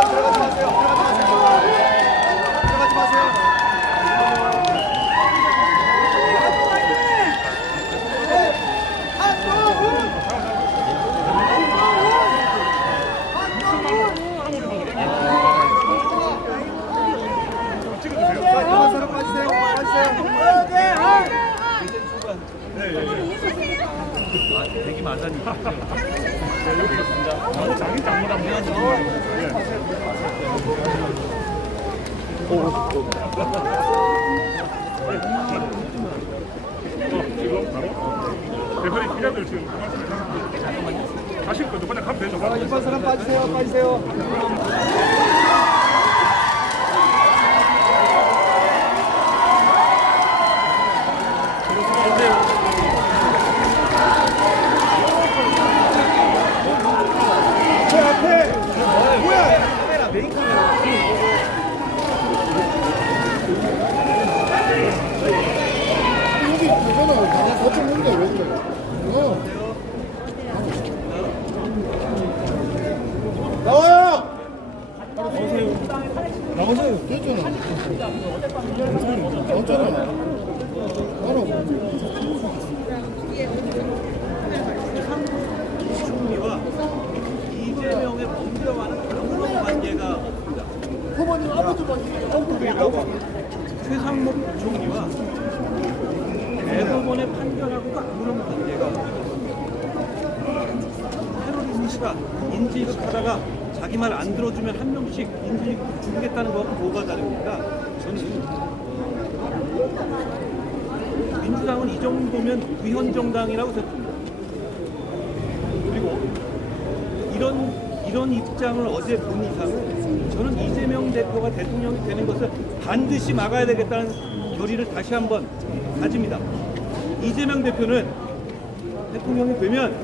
들어가지 마세요. 들어가지 마세요. 들어가는 사람 빠지세요. 대기 마사님. 여기 있습니다. 너무 자기 잘못하면 지금 바로 대표님 기자들 지금 가실 것도 그냥 가면 되죠. 1번 사람 빠지세요. 저 앞에 뭐야? 카메라 메인 카메라. 여기 이거는 다 거쳐 먹는데 왜 그래? 나와요. 나오세요. 됐잖아. 나왔잖아. 나라고. 총리와 이재명의 범죄와는 아무런 관계가 없습니다. 부모님 아버지만 최상목 총리와 대법원의 판결하고가 아무런 관계가 없습니다. 테러리스트 씨가 인질극하다가 자기 말 안 들어주면 한 명씩 인질극 죽이겠다는 거하고 뭐가 다릅니까? 저는 민주당은 이 정도면 위헌정당이라고 생각합니다. 그리고 이런 입장을 어제 본 이상 저는 이재명 대표가 대통령이 되는 것을 반드시 막아야 되겠다는 결의를 다시 한번 가집니다. 이재명 대표는 대통령이 되면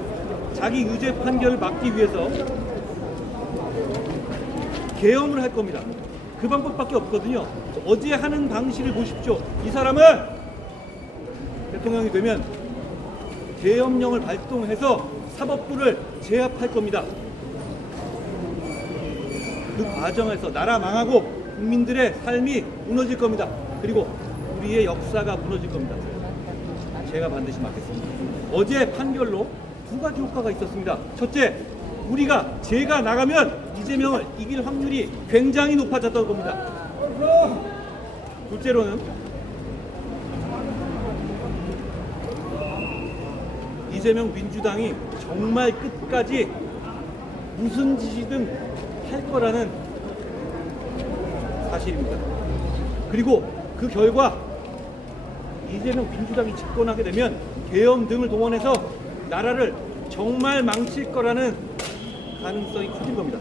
자기 유죄 판결을 막기 위해서 계엄을 할 겁니다. 그 방법밖에 없거든요. 어제 하는 방식을 보십시오. 이 사람은 대통령이 되면 계엄령을 발동해서 사법부를 제압할 겁니다. 그 과정에서 나라 망하고 국민들의 삶이 무너질 겁니다. 그리고 우리의 역사가 무너질 겁니다. 제가 반드시 막겠습니다. 어제 판결로 두 가지 효과가 있었습니다. 첫째, 제가 나가면 이재명을 이길 확률이 굉장히 높아졌던 겁니다. 둘째로는 이재명 민주당이 정말 끝까지 무슨 짓이든 할 거라는 사실입니다. 그리고 그 결과 이재명 민주당이 집권하게 되면 계엄 등을 동원해서 나라를 정말 망칠 거라는 가능성이 커진 겁니다.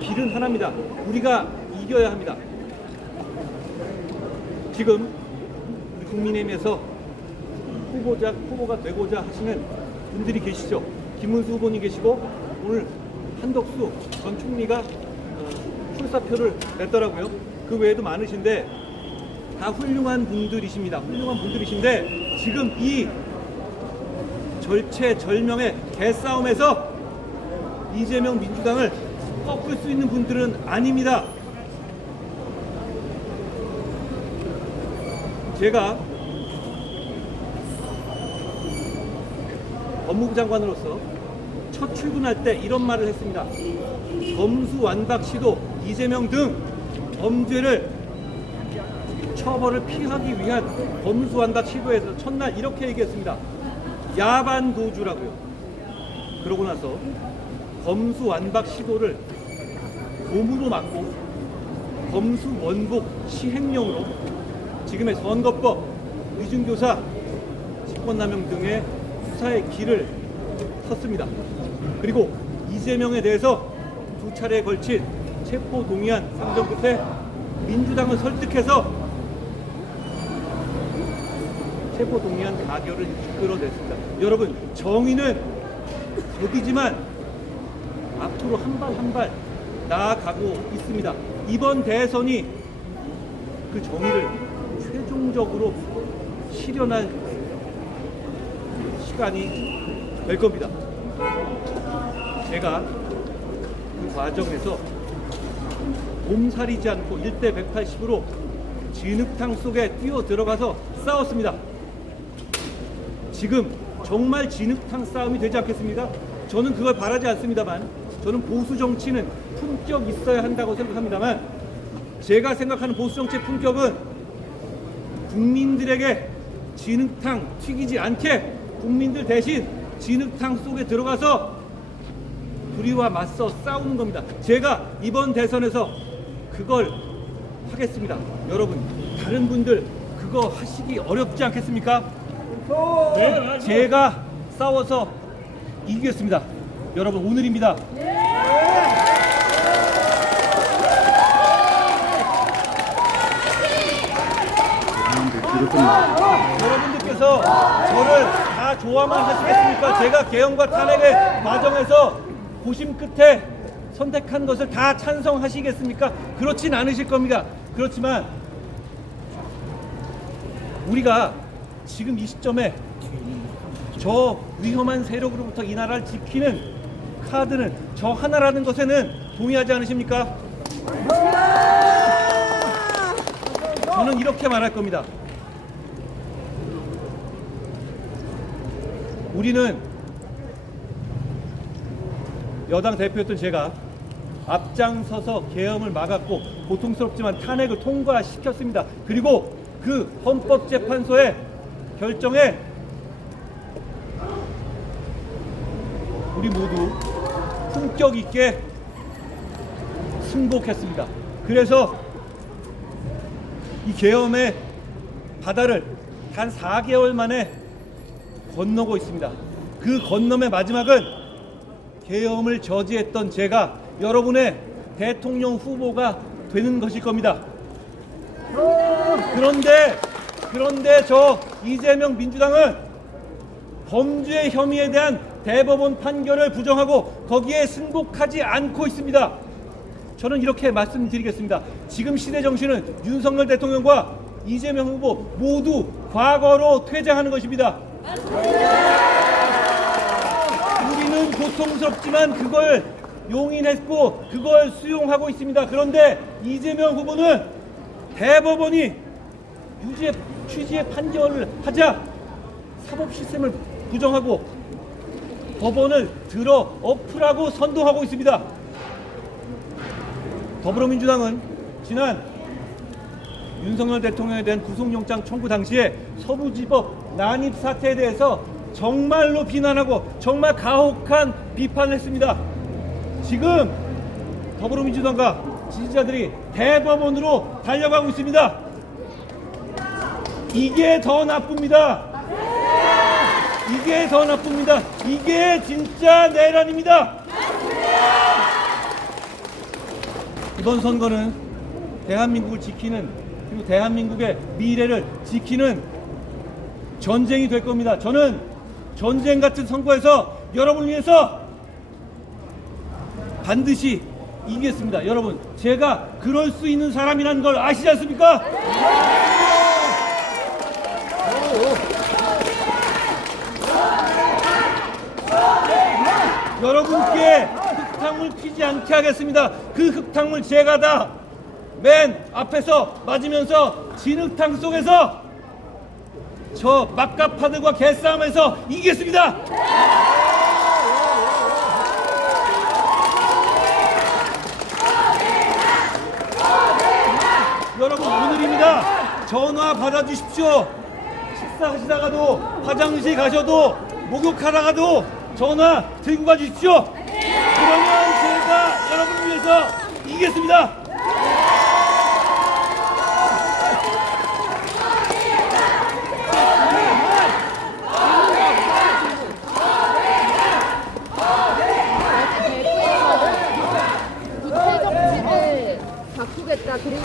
길은 하나입니다. 우리가 이겨야 합니다. 지금 우리 국민의힘에서 후보가 되고자 하시는 분들이 계시죠. 김문수 후보님 계시고 오늘 한덕수 전 총리가 출사표를 냈더라고요. 그 외에도 많으신데 다 훌륭한 분들이십니다. 훌륭한 분들이신데 지금 이 절체절명의 개싸움에서 이재명 민주당을 꺾을 수 있는 분들은 아닙니다. 제가 법무부 장관으로서 첫 출근할 때 이런 말을 했습니다. 검수완박 시도, 이재명 등 범죄를 처벌을 피하기 위한 검수완박 시도에서 첫날 이렇게 얘기했습니다. 야반도주라고요. 그러고 나서 검수완박 시도를 봄으로 막고 검수원복 시행령으로 지금의 선거법, 위증교사, 직권남용 등의 수사의 길을 텄습니다. 그리고 이재명에 대해서 두 차례에 걸친 체포동의안 상정 끝에 민주당을 설득해서 체포동의안 가결을 이끌어냈습니다. 여러분, 정의는 더디지만 앞으로 한 발 한 발 나아가고 있습니다. 이번 대선이 그 정의를 최종적으로 실현할 시간이 될 겁니다. 제가 그 과정에서 몸살이지 않고 1대 180으로 진흙탕 속에 뛰어 들어가서 싸웠습니다. 지금 정말 진흙탕 싸움이 되지 않겠습니까? 저는 그걸 바라지 않습니다만, 저는 보수 정치는 품격 있어야 한다고 생각합니다만, 제가 생각하는 보수 정치의 품격은 국민들에게 진흙탕 튀기지 않게 국민들 대신 진흙탕 속에 들어가서 불의와 맞서 싸우는 겁니다. 제가 이번 대선에서 그걸 하겠습니다. 여러분, 다른 분들 그거 하시기 어렵지 않겠습니까? 네, 제가 싸워서 이기겠습니다. 여러분, 오늘입니다. 여러분들께서 저를 다 좋아만 하시겠습니까? 제가 개헌과 탄핵의 과정에서 고심 끝에 선택한 것을 다 찬성하시겠습니까? 그렇진 않으실 겁니다. 그렇지만 우리가 지금 이 시점에 저 위험한 세력으로부터 이 나라를 지키는 카드는 저 하나라는 것에는 동의하지 않으십니까? 저는 이렇게 말할 겁니다. 우리는 여당 대표였던 제가 앞장서서 계엄을 막았고 고통스럽지만 탄핵을 통과시켰습니다. 그리고 그 헌법재판소의 결정에 우리 모두 품격 있게 승복했습니다. 그래서 이 계엄의 바다를 단 4개월 만에 건너고 있습니다. 그 건너의 마지막은 계엄을 저지했던 제가 여러분의 대통령 후보가 되는 것일 겁니다. 그런데 저 이재명 민주당은 범죄 혐의에 대한 대법원 판결을 부정하고 거기에 승복하지 않고 있습니다. 저는 이렇게 말씀드리겠습니다. 지금 시대 정신은 윤석열 대통령과 이재명 후보 모두 과거로 퇴장하는 것입니다. 우리는 고통스럽지만 그걸 용인했고 그걸 수용하고 있습니다. 그런데 이재명 후보는 대법원이 취지의 판결을 하자 사법 시스템을 부정하고 법원을 들어 엎으라고 선동하고 있습니다. 더불어민주당은 지난 윤석열 대통령에 대한 구속영장 청구 당시에 서부지법 난입 사태에 대해서 정말로 비난하고 정말 가혹한 비판을 했습니다. 지금 더불어민주당과 지지자들이 대법원으로 달려가고 있습니다. 이게 더 나쁩니다. 이게 더 나쁩니다. 이게 진짜 내란입니다. 이번 선거는 대한민국을 지키는, 그리고 대한민국의 미래를 지키는 전쟁이 될 겁니다. 저는 전쟁 같은 선거에서 여러분을 위해서 반드시 이기겠습니다. 여러분, 제가 그럴 수 있는 사람이라는 걸 아시지 않습니까? 여러분께 흙탕물 튀지 않게 하겠습니다. 그 흙탕물 제가 다 맨 앞에서 맞으면서 진흙탕 속에서 저 막가파들과 개싸움에서 이기겠습니다. 여러분, 오늘입니다. 전화 받아주십시오. 식사하시다가도 화장실 가셔도 목욕하다가도 전화 들고 가주십시오. 그러면 제가 여러분을 위해서 이기겠습니다. 바꾸겠다 그리고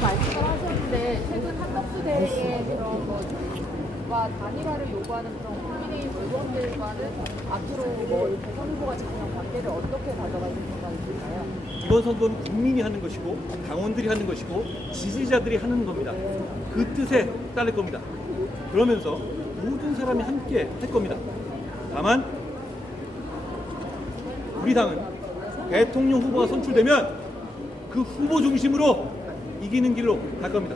말씀을 하셨는데 최근 한덕수 대행의 그런 것과 단일화를 요구하는 그런 국민의힘 의원들과는 앞으로 뭐 대선 후보가 지금 관계를 어떻게 가져갈 생각이실까요? 이번 선거는 국민이 하는 것이고 당원들이 하는 것이고 지지자들이 하는 겁니다. 그 뜻에 따를 겁니다. 그러면서 모든 사람이 함께 할 겁니다. 다만 우리 당은 대통령 후보가 선출되면 그 후보 중심으로 이기는 길로 갈 겁니다.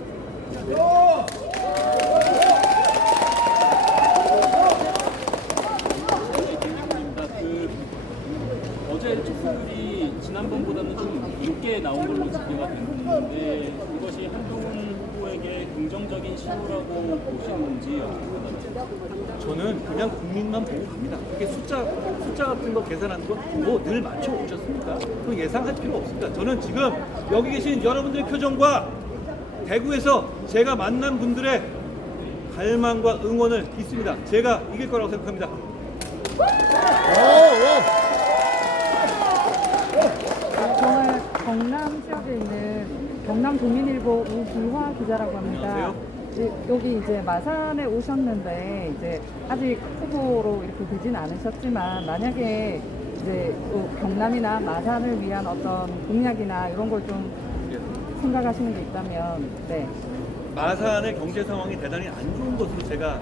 어제 투표율이 지난번보다는 좀 늦게 나온 걸로 집계가 됐는데 이것이 한동훈 후보에게 긍정적인 신호라고 보시는지 저는 그냥 국민만 보고 갑니다. 그게 숫자 같은 거 계산하는 건 뭐 늘 맞춰 오셨습니까? 그 예상할 필요 없습니다. 저는 지금 여기 계신 여러분들의 표정과 대구에서 제가 만난 분들의 갈망과 응원을 믿습니다. 제가 이길 거라고 생각합니다. 저는 경남 지역에 있는 경남도민일보 우기화 기자라고 합니다. 안녕하세요. 여기 이제 마산에 오셨는데 이제 아직 후보로 이렇게 되진 않으셨지만 만약에 이제 또 경남이나 마산을 위한 어떤 공약이나 이런 걸 좀 생각하시는 게 있다면 네. 마산의 경제 상황이 대단히 안 좋은 것으로 제가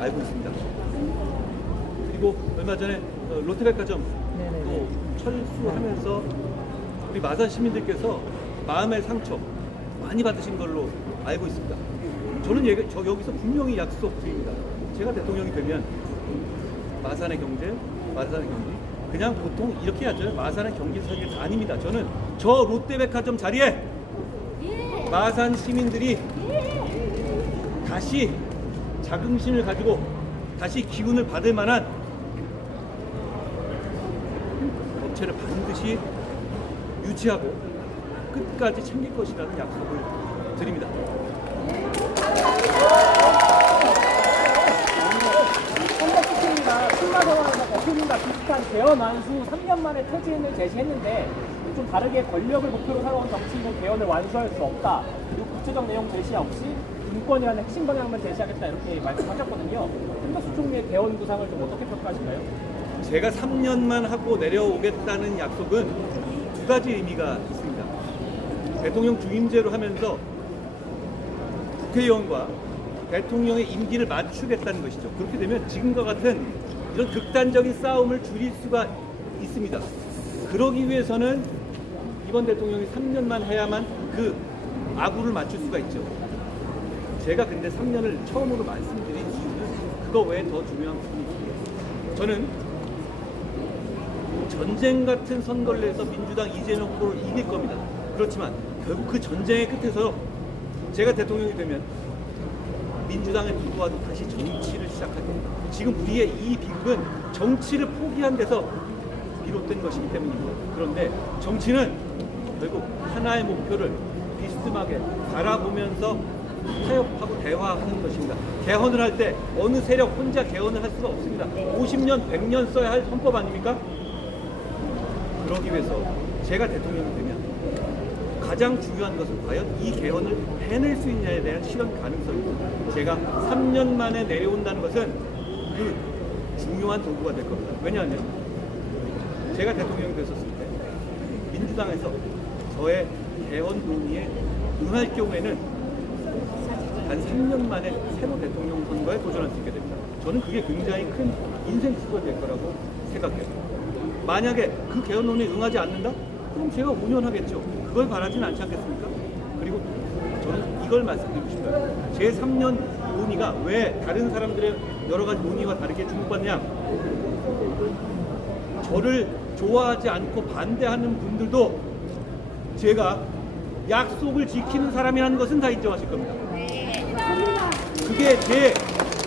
알고 있습니다. 그리고 얼마 전에 롯데백화점 네네네. 또 철수하면서 우리 마산 시민들께서 마음의 상처 많이 받으신 걸로 알고 있습니다. 저는 여기서 분명히 약속드립니다. 제가 대통령이 되면 마산의 경제, 마산의 경기 그냥 보통 이렇게 하죠. 마산의 경제성이 아닙니다. 저는 저 롯데백화점 자리에 마산 시민들이 다시 자긍심을 가지고 다시 기운을 받을 만한 업체를 반드시 유지하고 끝까지 챙길 것이라는 약속을 드립니다. 선거특혜나 출마 선언에서 대표님과 비슷한 개헌 완수 3년 만에 퇴진을 제시했는데 좀 다르게 권력을 목표로 살아온 정치인은 개헌을 완수할 수 없다. 그리고 구체적 내용 제시 없이 인권이라는 핵심 방향만 제시하겠다 이렇게 말씀하셨거든요. 한덕수 총리의 개헌 구상을 좀 어떻게 평가하실까요? 제가 3년만 하고 내려오겠다는 약속은 두 가지 의미가 있습니다. 대통령 중임제로 하면서 국회의원과 대통령의 임기를 맞추겠다는 것이죠. 그렇게 되면 지금과 같은 이런 극단적인 싸움을 줄일 수가 있습니다. 그러기 위해서는 이번 대통령이 3년만 해야만 그 아구를 맞출 수가 있죠. 제가 근데 3년을 처음으로 말씀드린 이유는 그거 외에 더 중요한 부분이 있고요. 저는 전쟁 같은 선거를 해서 민주당 이재명 후보를 이길 겁니다. 그렇지만 결국 그 전쟁의 끝에서 제가 대통령이 되면 민주당의 누구와도 다시 정치를 시작할 겁니다. 지금 우리의 이 비극은 정치를 포기한 데서 비롯된 것이기 때문입니다. 그런데 정치는 결국 하나의 목표를 비스듬하게 바라보면서 타협하고 대화하는 것입니다. 개헌을 할 때 어느 세력 혼자 개헌을 할 수가 없습니다. 50년, 100년 써야 할 헌법 아닙니까? 그러기 위해서 제가 대통령이 되면 가장 중요한 것은 과연 이 개헌을 해낼 수 있냐에 대한 실현 가능성입니다. 제가 3년 만에 내려온다는 것은 그 중요한 도구가 될 겁니다. 왜냐하면 제가 대통령이 됐었을 때 민주당에서 저의 개헌 논의에 응할 경우에는 단 3년 만에 새로 대통령 선거에 도전할 수 있게 됩니다. 저는 그게 굉장히 큰 인생 투구가 될 거라고 생각해요. 만약에 그 개헌 논의에 응하지 않는다? 그럼 제가 5년 하겠죠. 그걸 바라지는 않지 않겠습니까? 그리고 저는 이걸 말씀드리고 싶어요. 제 3년 논의가 왜 다른 사람들의 여러 가지 논의와 다르게 주목받냐? 저를 좋아하지 않고 반대하는 분들도 제가 약속을 지키는 사람이라는 것은 다 인정하실 겁니다. 그게 제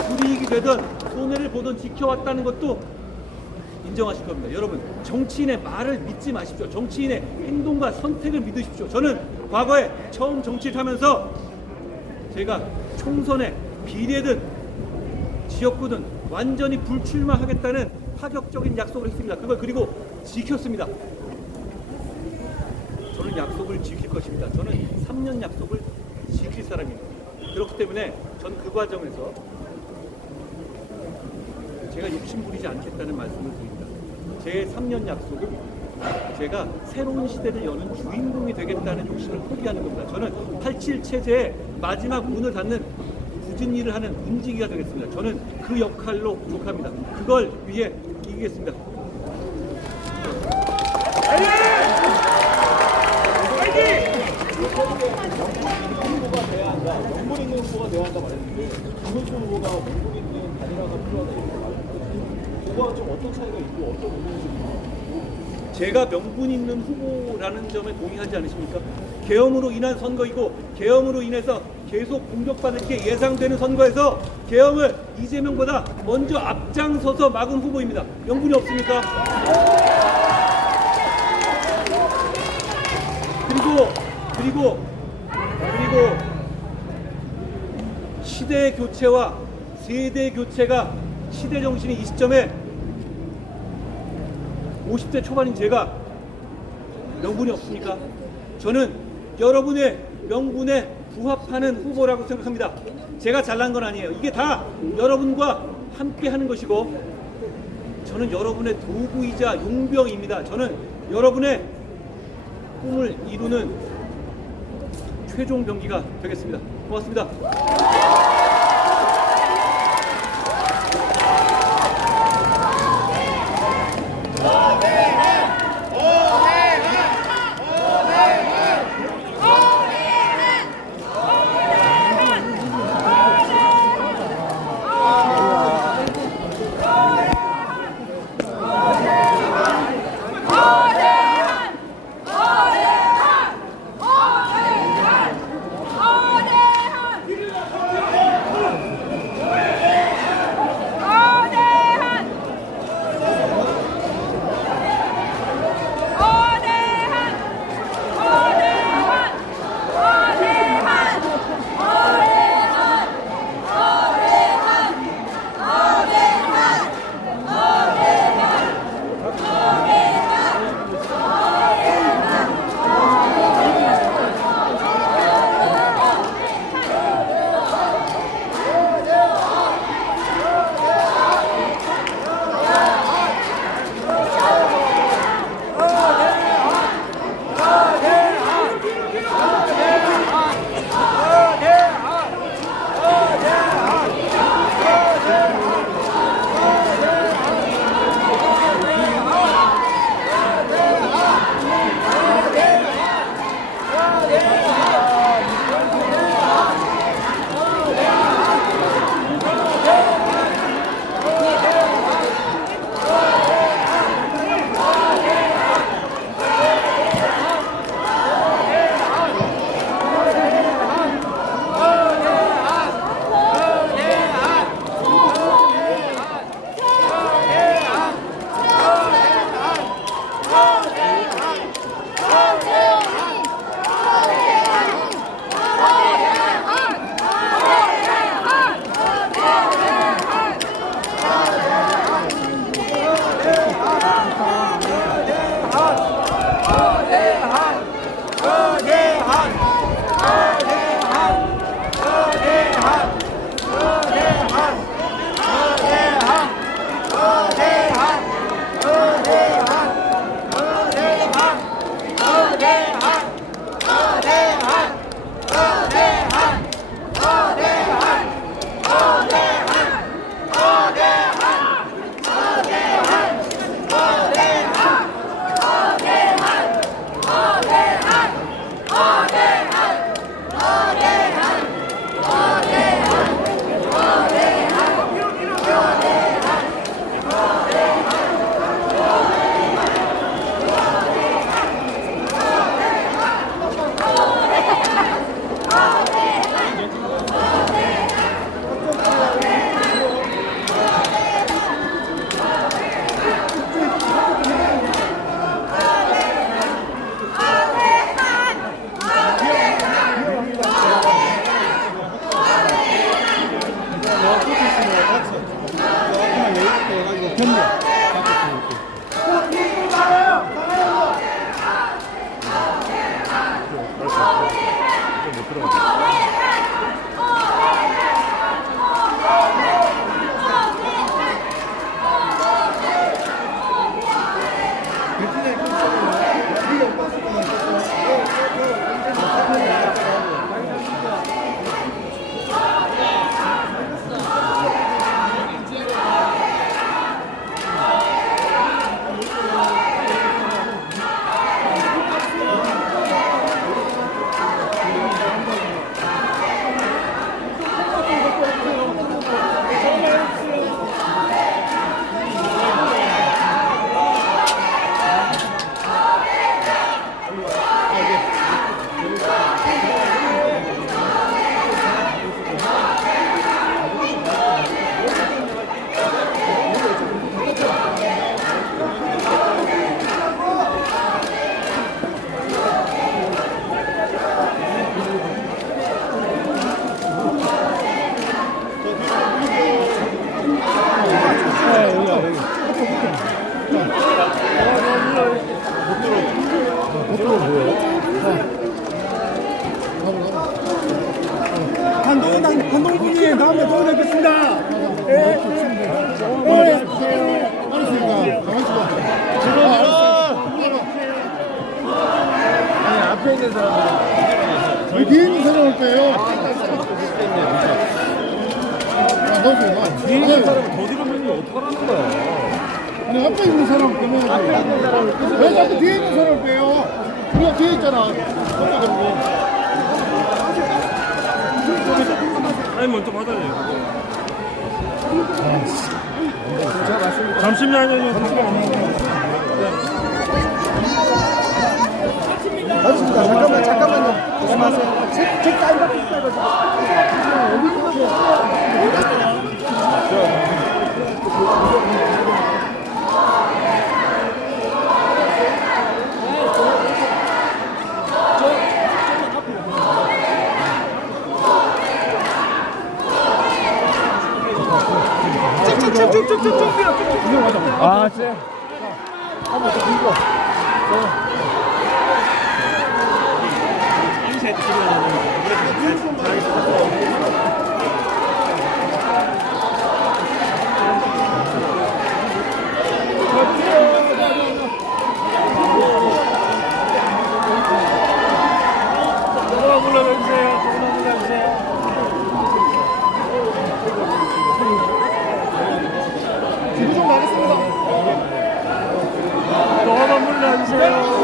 불이익이 되든 손해를 보든 지켜왔다는 것도 인정하실 겁니다. 여러분, 정치인의 말을 믿지 마십시오. 정치인의 행동과 선택을 믿으십시오. 저는 과거에 처음 정치를 하면서 제가 총선에 비례든 지역구든 완전히 불출마하겠다는 파격적인 약속을 했습니다. 그걸 그리고 지켰습니다. 저는 약속을 지킬 것입니다. 저는 3년 약속을 지킬 사람입니다. 그렇기 때문에 저는 그 과정에서 제가 욕심 부리지 않겠다는 말씀을 드립니다. 제 3년 약속은 제가 새로운 시대를 여는 주인공이 되겠다는 욕심을 포기하는 겁니다. 저는 87 체제의 마지막 문을 닫는 굳은 일을 하는 문지기가 되겠습니다. 저는 그 역할로 부족합니다. 그걸 위해 이기겠습니다. 화이팅! 대화한다 말했는데 김문수 후보가 원국 있는 단일화가 필요하다 이렇게 말했는데 그거와 좀 어떤 차이가 있고 어떤 의미인지 제가 명분 있는 후보라는 점에 동의하지 않으십니까? 계엄으로 인한 선거이고 계엄으로 인해서 계속 공격받을 게 예상되는 선거에서 계엄을 이재명보다 먼저 앞장서서 막은 후보입니다. 명분이 없습니까? 그리고 시대 교체와 세대 교체가 시대 정신이 이 시점에 50대 초반인 제가 명분이 없습니까? 저는 여러분의 명분에 부합하는 후보라고 생각합니다. 제가 잘난 건 아니에요. 이게 다 여러분과 함께 하는 것이고 저는 여러분의 도구이자 용병입니다. 저는 여러분의 꿈을 이루는 최종 병기가 되겠습니다. 고맙습니다. 앞에 있는 사람. 뒤에 있는 사람을 빼요. 뒤에 있는 사람을 더 들으면 어떡하라는 거야. 아니, 앞에 있는 사람을 빼면 앞에 있는 사람을 왜 자꾸 뒤에 있는 사람을 빼요? 우리가 뒤에 있잖아. 아니 먼저 받아요. 잠시만요. 맞습니다. 잠깐만요. 조심하세요. 책 사인밖에 있어가지고. 아, 쟤. 기부 좀 가겠습니다. 너만 불러주세요.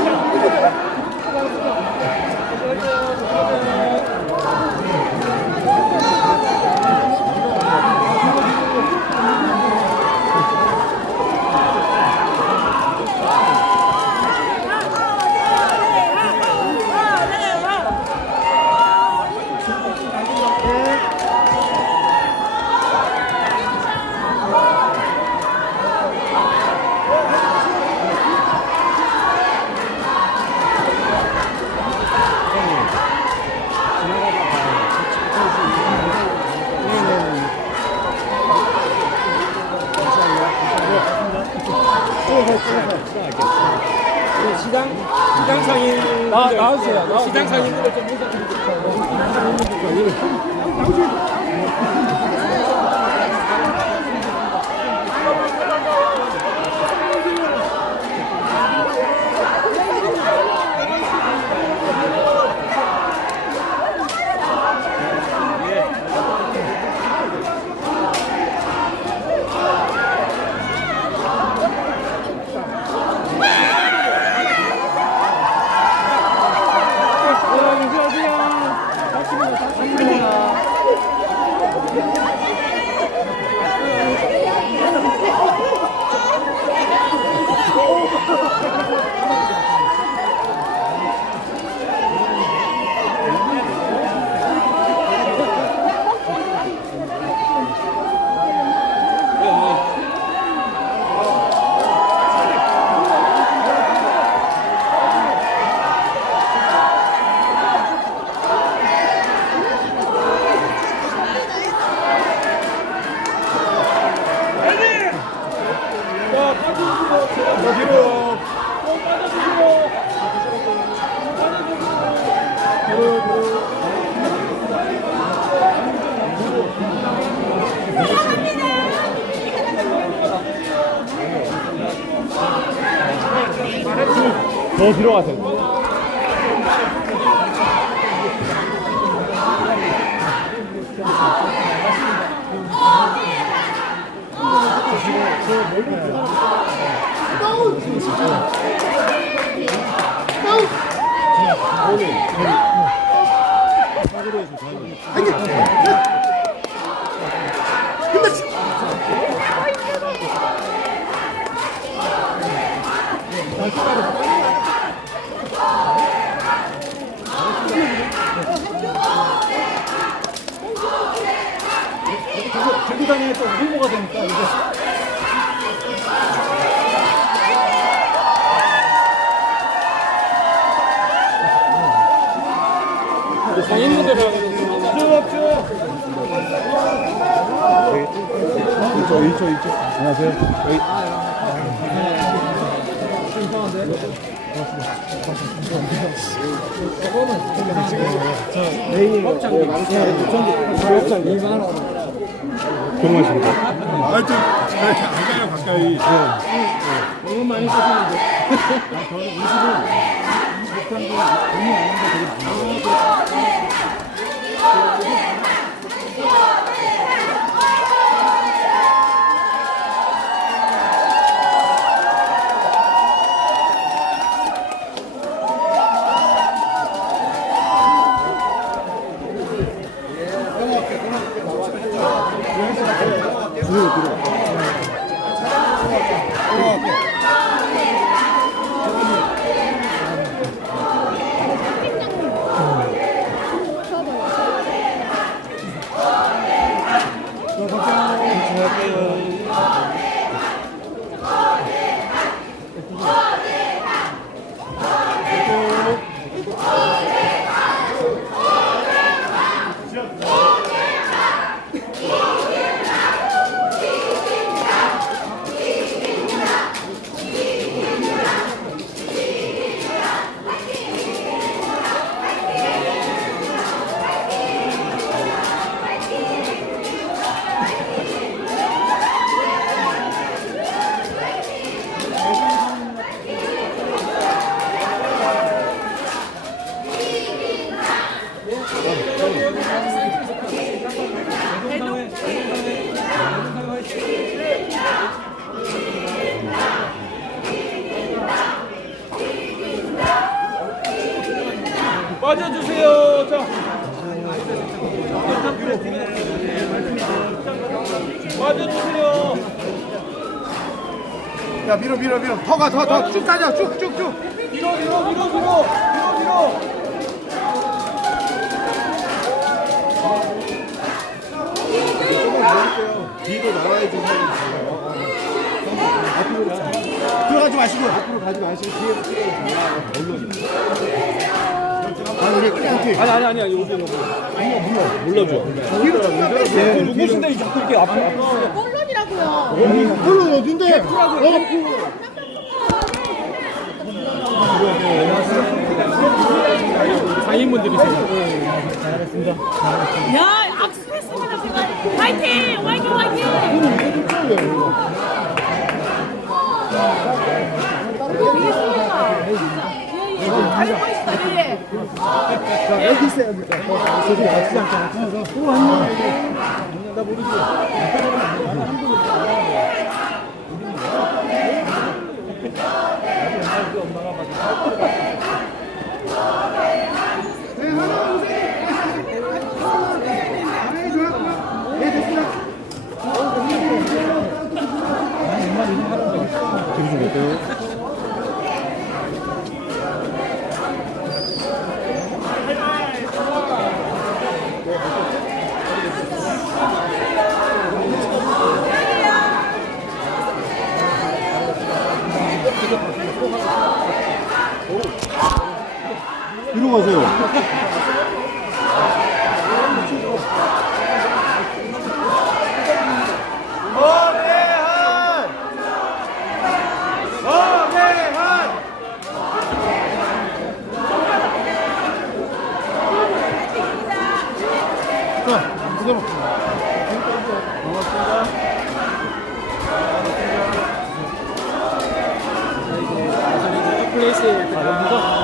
시장 상인 나와주세요. 시장 상인들을 좀 더 뒤로 가세요. 들고 다니면 또 홍보가 되니까 이제. 상인분들이랑 이쪽. 안녕하세요. 고맙습니다. 아, 좀, 안 가요, 가까이. 너무 많이 쓰시는데. 저는 20은 빠져주세요. 자. 빠져주세요. 야 밀어 밀어 밀어 더쭉 가자 쭉쭉쭉 밀어. 뒤로 나와야지 앞으로 들어가지 마시고 앞으로 가지 마시고 뒤에서 아 우리 끝에 아니 여기 몰라줘. 누구신데 자꾸 이렇게 앞으로. 언론이라고요. 물론 어딘데 상인분들이세요. 야, 악수했습니다, 제가. 화이팅! 화이팅! 화이팅! 잘 보이시다, 예. 여기 있어야 합니다 저기 같이 않잖아 또 왔네 나 모르지 이리로 가세요 자, 그대로. 플레이스 가봅니다.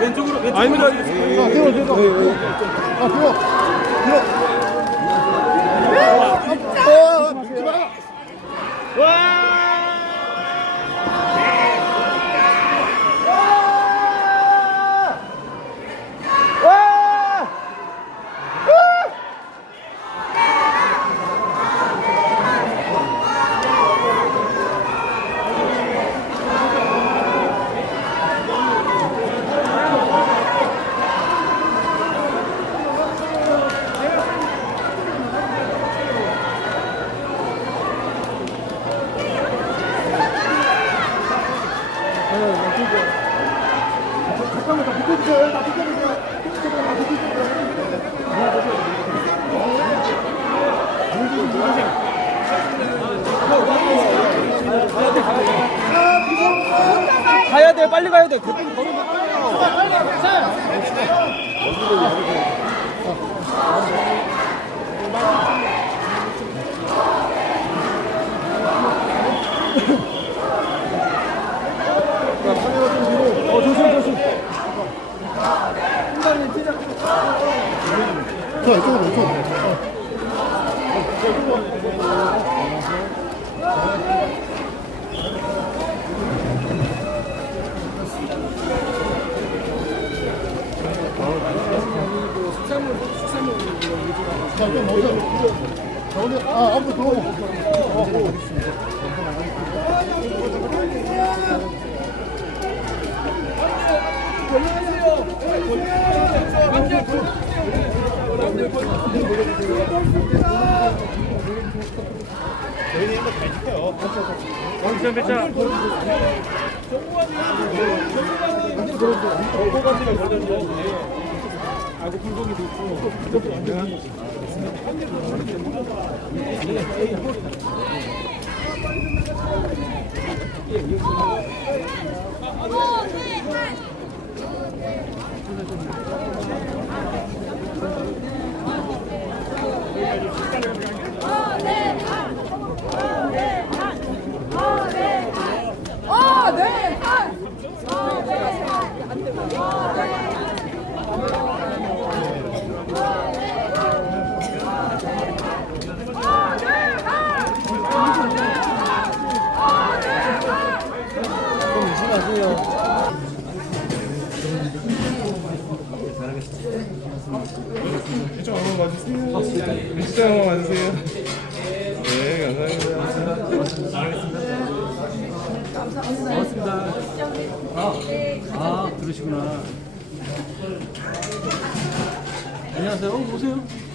왼쪽으로. 아닙니다. 들어. 밀지 마. 가야 돼, 빨리 가야 돼. 자, 이쪽으로, 이쪽으로. 자, 좀 먼저. 저기, 앞으로 더. 정보관리가 걸려서 알고 불공이도 있고 이것도 완전히 이쪽 한번 봐주세요. 이쪽 한번 봐주세요. 네, 감사합니다. 아, 그러시구나. 안녕하세요. 오세요.